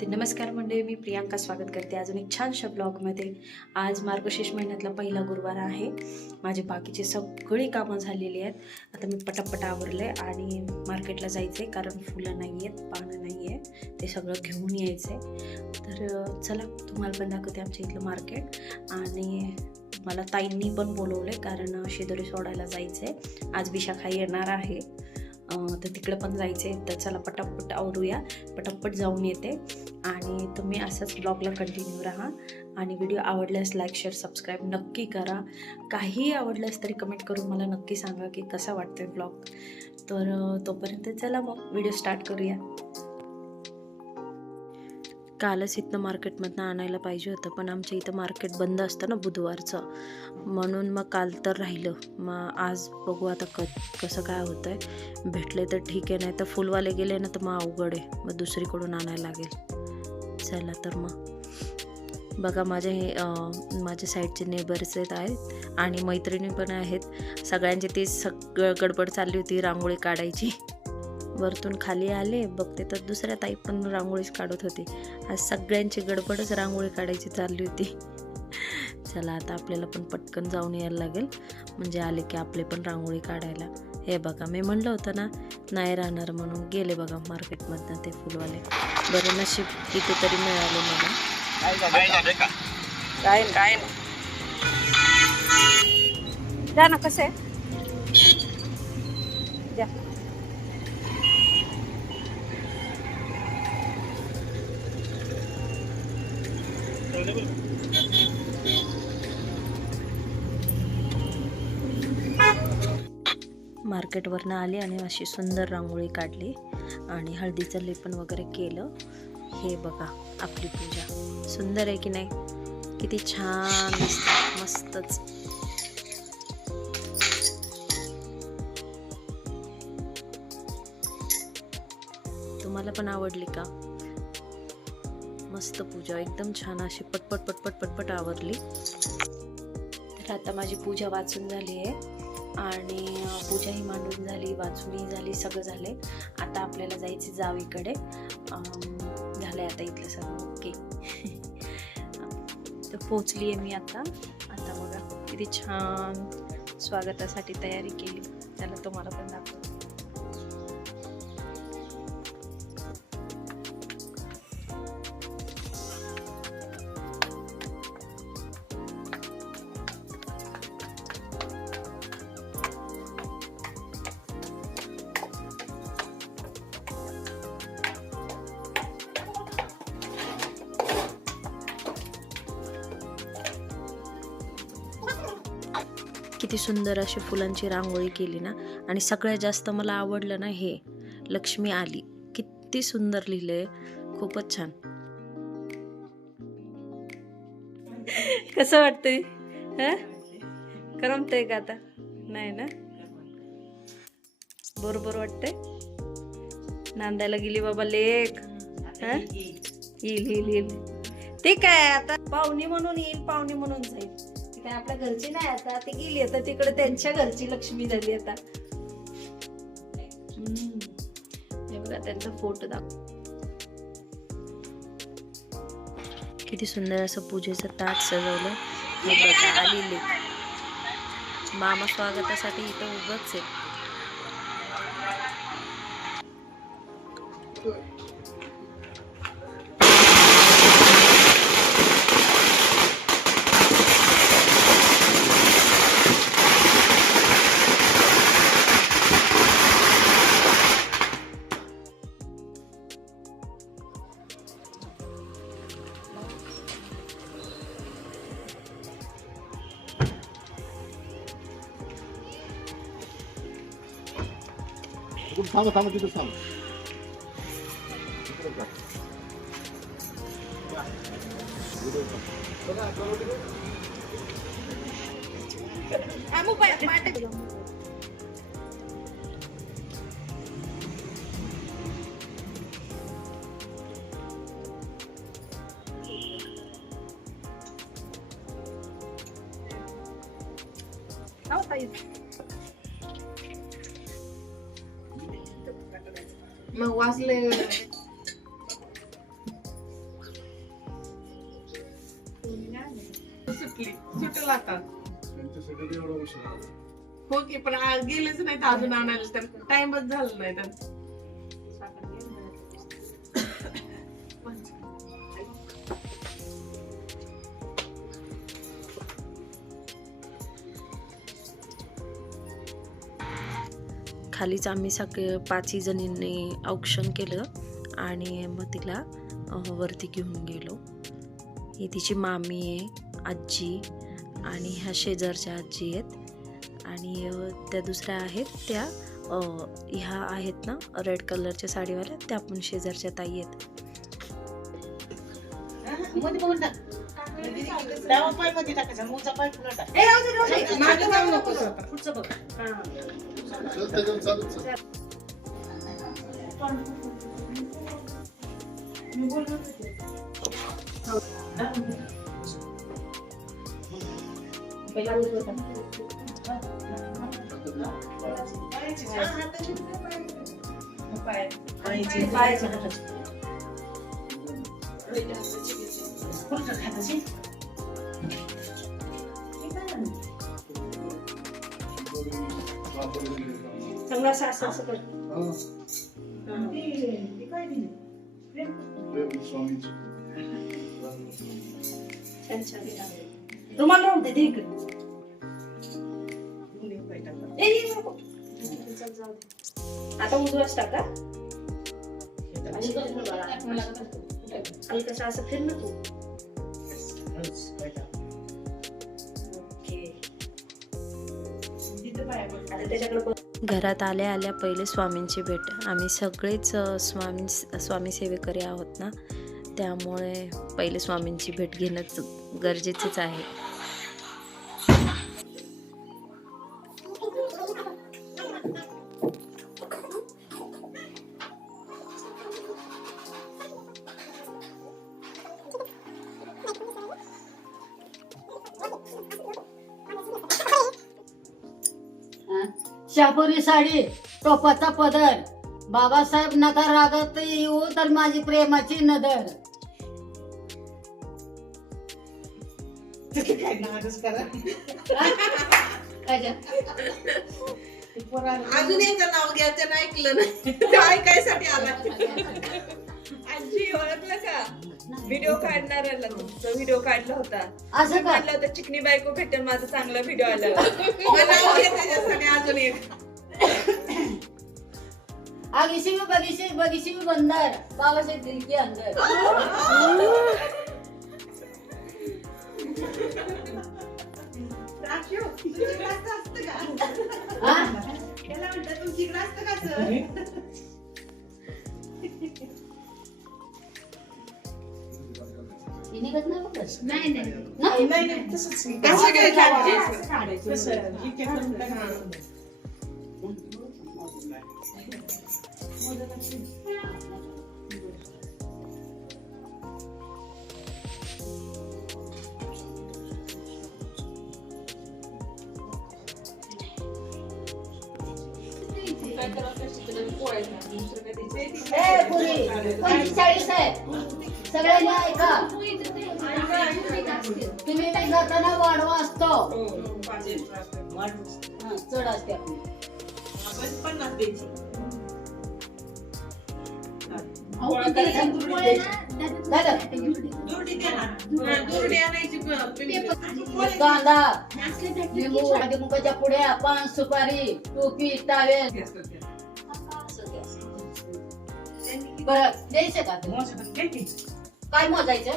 तर नमस्कार मंडळी, मी प्रियांका स्वागत करते अजून एक छानशा ब्लॉगमध्ये। आज मार्गशीर्ष महिन्यातला पहिला गुरुवार आहे। माझे बाकीचे सगळी कामं झालेली आहेत। आता मी पटापट आवरले आणि मार्केटला जायचं आहे, कारण फुलं नाही आहेत, पानं नाही आहे, ते सगळं घेऊन यायचं आहे। तर चला तुम्हाला पण दाखवते आमच्या इथलं मार्केट। आणि मला ताईंनी पण बोलवलं कारण शेदोरी सोडायला जायचं आहे। आज विशाखा येणार आहे, तर तिकडे पण जायचे। तर चला पटापट आवरूया, पटापट जाऊन येते। आणि तुम्ही असंच ब्लॉगला कंटिन्यू राहा आणि व्हिडिओ आवडल्यास लाईक शेअर सबस्क्राईब नक्की करा। काही आवडल्यास तरी कमेंट करून मला नक्की सांगा की कसा वाटतोय ब्लॉग। तर तोपर्यंत चला मग व्हिडिओ स्टार्ट करूया। कालच इथनं मार्केटमधनं आणायला पाहिजे होतं, पण आमच्या इथं मार्केट बंद असतं ना बुधवारचं, म्हणून मग काल तर राहिलं। मग आज बघू आता कसं काय होतं आहे। भेटले तर ठीक आहे, नाही तर फुलवाले गेले ना तर मग अवघड आहे, मग दुसरीकडून आणायला लागेल। चला तर मग बघा, माझ्या साईडचे नेबर्स आहेत आणि मैत्रिणी पण आहेत। सगळ्यांची ती सगळं गडबड चालली होती रांगोळी काढायची। वरतून खाली आले बघते तर दुसऱ्या ताई पण रांगोळीच काढत होती। आज सगळ्यांची गडबडच रांगोळी काढायची चालली होती। चला आता आपल्याला पण पटकन जाऊन यायला लागेल, म्हणजे आले की आपले पण रांगोळी काढायला। हे बघा, मी म्हणलं होतं ना नाही राहणार म्हणून, गेले बघा मार्केटमधनं ते फुलवाले। बरं नशीब इथे तरी मिळाले मला। काय द्या ना, कसं आहे द्या। मार्केटवरनं आली आणि अशी सुंदर रांगोळी काढली आणि हळदीचं लेपन वगैरे केलं। हे बघा आपली पूजा सुंदर आहे की नाही, किती छान दिसते, मस्तच। तुम्हाला पण आवडली का? मस्त पूजा, एकदम छान अशी पटपट पटपट पटपट आवरली। तर आता माझी पूजा वाचून झाली आहे आणि पूजाही मांडून झाली, वाचूनही झाली, सगळं झाले। आता आपल्याला जायचे जावीकडे। झालंय आता इथलं सगळं ओके। तर पोचली आहे मी आता बघा किती छान स्वागतासाठी तयारी केली। त्याला तुम्हाला पण दाखवते। किती सुंदर अशी फुलांची रांगोळी केली ना, आणि सगळ्यात जास्त मला आवडलं ना हे लक्ष्मी आली, किती सुंदर लिहिलंय, खूपच छान। कसं वाटतंय? करमतंय का आता? नाही ना, बरोबर वाटतंय। नांदायला गेली बाबा लेक। येईल ठीक आहे, आता पाहुणी म्हणून येईल, पाहुणी म्हणून जाईल। काय आपल्या घरची नाही, आता ती गेली, आता तिकडे त्यांच्या घरची लक्ष्मी झाली आता। हे बघा त्यांचा फोटो दाखव, किती सुंदर असं पूजेचं ताट सजवलं। हे बघा आलेले मामा स्वागतासाठी इथं उभंच आहे। थांबा तिथं थांब। मग वाचले घेतली सुटेल आता. त्यांच्यासाठी एवढं उशीर आला. हो की पण गेलेच नाही तर अजून आणायला तर टाइमच झाला नाही तर. खालीच आम्ही सगळे 5 जणींनी औक्षण केलं आणि मग तिला वरती घेऊन गेलो. ही तिची मामी आहे, आजी, आणि ह्या शेजारच्या आजी आहेत आणि त्या दुसऱ्या आहेत त्या ह्या आहेत ना रेड कलरच्या साडीवाल्या, त्या पण शेजारच्या ताई आहेत. मागे जाऊ नकोस आता. चल, त्याच्यावर चालू चल. चांगला असं असं कर. स्वामीची. छान छान रुमाल राहू दे इकडे. आता उजवाच टाका आणि कसं असं फिर ना तू. घरात आल्या आल्या पहिले स्वामींची भेट. आम्ही सगळेच स्वामी सेवेकरी आहोत ना, त्यामुळे पहिले स्वामींची भेट घेणं गरजेचंच आहे. शाबुरी साडी, टोपाचा पदर, बाबासाहेब नका रागात येऊ तर माझी प्रेमाची नदर. अजून एकदा नाव घ्या त्यानं ऐकलं नाही. ते ऐकायसाठी आला. आजी ओळखलं का? व्हिडिओ काढणाऱ्याला तुमचा व्हिडिओ काढला होता. असं का? काढला होता चिकनी बायको भेटेल माझा चांगला व्हिडिओ आला. मग नाव घे त्याच्यासाठी अजून एक. आगिशी बगीशी बगीशी बंदर, बाबासाहेब दिल के अंदर. त्याला म्हणतात तुमच्याकडे असतं का सर? निघत नाही बघ. नाही नाही नाही तसंच असं काय काढायचं? ए पुरी 45 आहे. सगळ्यांनी ऐका, तुम्ही जाताना वाढवा असतो. चढ असते आपली. कांदा, लिंबू, हळदीमुखाच्या पुड्या, पान, सुपारी, टोपी, टावेल. बरं द्यायचं का ते? काय मोजायचं?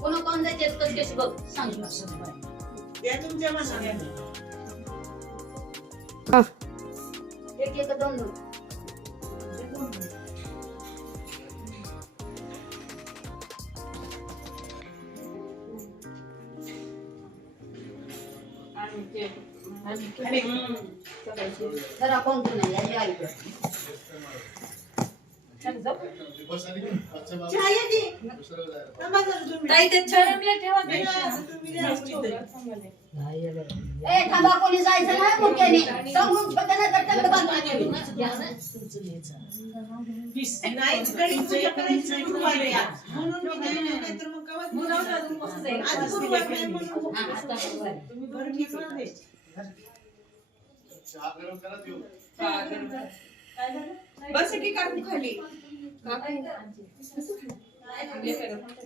कोण कोण द्यायचे कसे बघ सांग. एक एक दोन दोन. जरा कोण कोण आहे हे ऐक. बस आली की? अच्छा, बाबा. चहा ये की. दुसऱ्याला जायला. थांबा जरा 2 मिनिटं. ताई ते चरणला ठेवा. तुम्ही ए थांबा, कोणी जायचं नाही मुक्याने. सांगून ठेवते ना तर टक्क बांधून ठेवी. नाहीच गडी पूजा करायची गुरुवारी आज. म्हणून मी गेले नाही तर मग कवा आज गुरुवार नाही म्हणून. हा, आता बरोबर. तुम्ही बरं ठीक आहे. चहा गरम करा देऊ. बस की काकू खाली.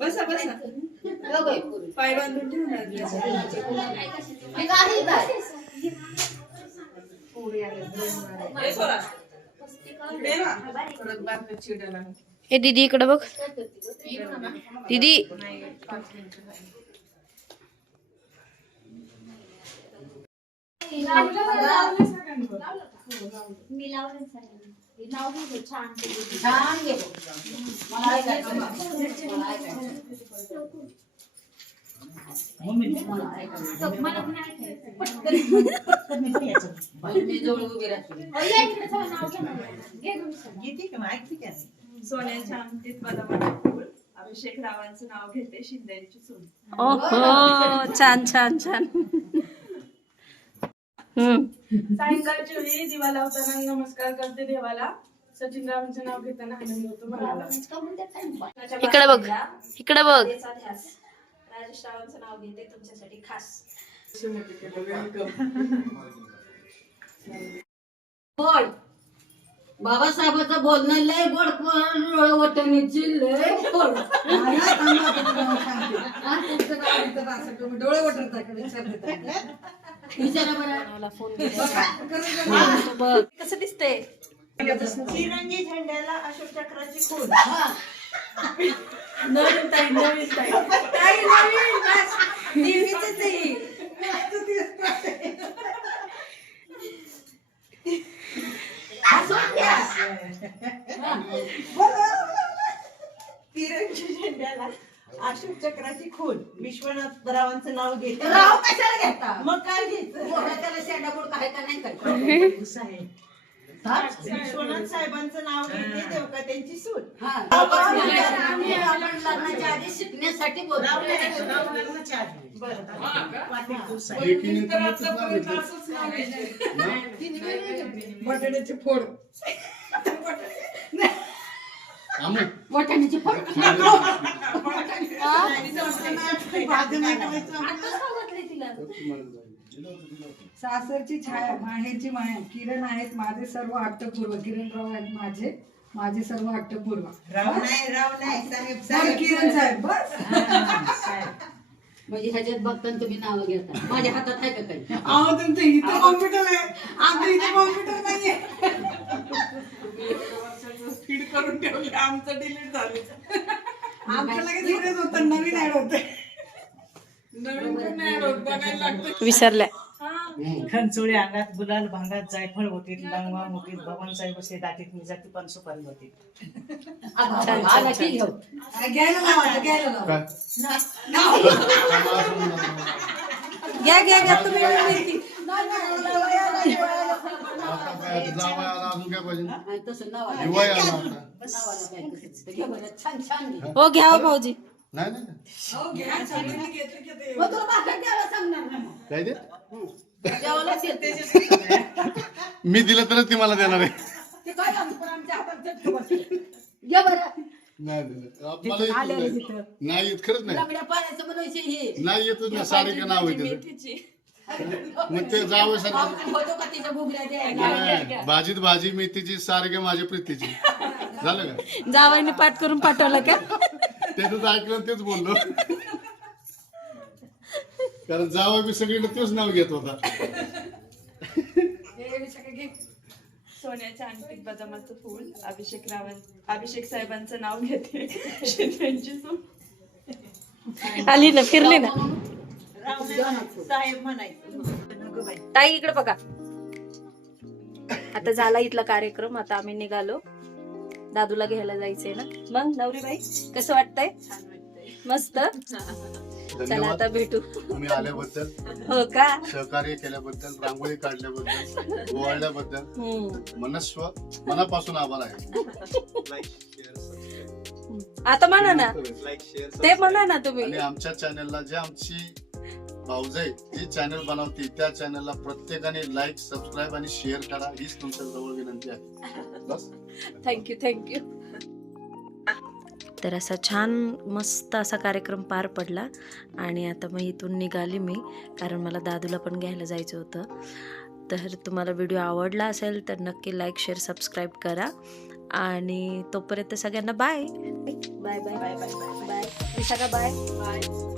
बसा बसा. दोघंही. पाय बांधून ठेवणार. हे काही काय? हे सोडा. इकडे ना. परत बांधलं चिडायला. हे दीदी इकडे बघ दीदी. छान घे बघ. मला ऐकायचं. मला ऐकायचं. मी जवळ उभी राहते. येते का मग ऐकते का? सोन्याच्या आमटीत बदामाचं फूल. अभिषेक रावांचं नाव घेते. शिंद्यांची सून. ओहो छान छान छान. सायंकाळच्या वेळी दिवा लावताना नमस्कार करते देवाला. सचिन रावांचं नाव घेताना आनंद होतो मनाला. इकडे बघ इकडे बघ. राजेश रावांचं नाव घेते तुमच्यासाठी खास. गोड. बाबासाहेबांचं बोलणं लय गोड, पण वटणीची लय गोड. डोळे वटरतात विचारा बरं. मला फोन बघ कसं दिसतंय. तिरंगी झेंड्याला अशोक चक्राची खून. नवीन ताई नवीन ताई. ताई नवीन बस. नेहमीचंच आहे. तिरंगी झेंड्याला अशोक चक्राची खून. विश्वनाथ रावांचं नाव घेते. राव कशाला घेता? मग काय घ्यायचं? मोठा त्याला शेंडाबूड काय का नाही काय? विश्वनाथ साहेबांचं नाव घेते देवका त्यांची सून. हा. आम्ही आपण लग्नाच्या आधी शिकण्यासाठी बोलतो. एकीने तर एकच नाव घेतलं. बटाट्याचे फोड. आम्ही वटाण्याची फळ. सासरची छाया माहेरची माया. किरण आहेत माझे सर्व अट्टपूर्व. किरणराव आहेत माझे सर्व अट्टपूर्व. राव नाही साहेब बरं, किरण साहेब बस. म्हणजे ह्याच्यात बघताना तुम्ही नावं घेता. माझ्या हातात आहे का काही? अहो तुमचं इथं कॉम्प्युटर आहे, आमच्या इथे कॉम्प्युटर नाहीये. फीड करून ठेवले. आमचं डिलीट झालं. आमचं लगेच इकडेच होतं, नवीन ऍड होते. नवीन ऍड होत बघायला लागतं. विसरल्या. खंचोळे अंगात गुलाल भांगात जायफळ होती. लंगवा होती. बाबांसाहेब बसले दाटीत मी जाती पण सुपारी होती. आला की घेऊ. घ्यायला लावा, घ्यायला लावा. काय? घ्या घ्या घ्या तुम्ही. आता काय जावई आला, अजून काय पाहिजे? आणि तसं नावाला दिवाळी आला आता. नावाला पाहिजे तसं. घे बरं, छान छान घे. हो घ्या हो भाऊजी. नाही नाही मग तुला भाकर द्यायला सांगणार नाही मग. काय ते द्यावं लागेल. मी दिलं तरच ती मला देणार आहे. ते काय आमचं आमच्या हातात चटके बसले. घे बरं. नाही दिलं मला येत नाही. नाही येत, खरंच नाही. लंगड्या पाण्याचं म्हणायचे हे. नाही येतच ना. सारे का नाव आहे त्याचं. मग ते जावं सारखं. आपण होतो का तिच्या भुगऱ्या द्यायला? नाही, भाजीत भाजी मेथीची सारखे माझ्या प्रीतीची. झालं का? जावईने पाठ करून पाठवलं का? त्याच ऐकलं तेच बोललो. कारण जावं बी सगळीकडे तेच नाव घेत होता. सोन्याच्या अंगठीत बदामाचं फूल. अभिषेक साहेबांचं नाव घेते. शिंद्यांची सून. आली ना फिरली ना. राव नाही साहेब म्हणायचं. ताई इकडे बघा. आता झाला इथला कार्यक्रम. आता आम्ही निघालो. दादूला घ्यायला जायचंय ना. मग नवरीबाई कसं वाटतंय? मस्त. चला धन्यवाद आता भेटू. तुम्ही आल्याबद्दल, हो का? सहकार्य केल्याबद्दल, रांगोळी काढल्याबद्दल, ओवाळल्याबद्दल हम्म. मनापासून आभार आहे. आता म्हणा ना. ते म्हणा ना तुम्ही. आणि आमच्या चॅनलला जे आमची भाऊजाई जी चॅनल बनवते त्या चॅनलला प्रत्येकाने लाईक, सबस्क्राईब आणि शेअर करा, हीच तुमच्या जवळ विनंती आहे. बस. थँक्यू. तर असा छान मस्त असा कार्यक्रम पार पडला आणि आता मग इथून निघाली मी, कारण मला दादूला पण घ्यायला जायचं होतं. तर तुम्हाला व्हिडिओ आवडला असेल तर नक्की लाईक, शेअर, सबस्क्राईब करा आणि तोपर्यंत सगळ्यांना bye bye bye bye bye bye. Bye.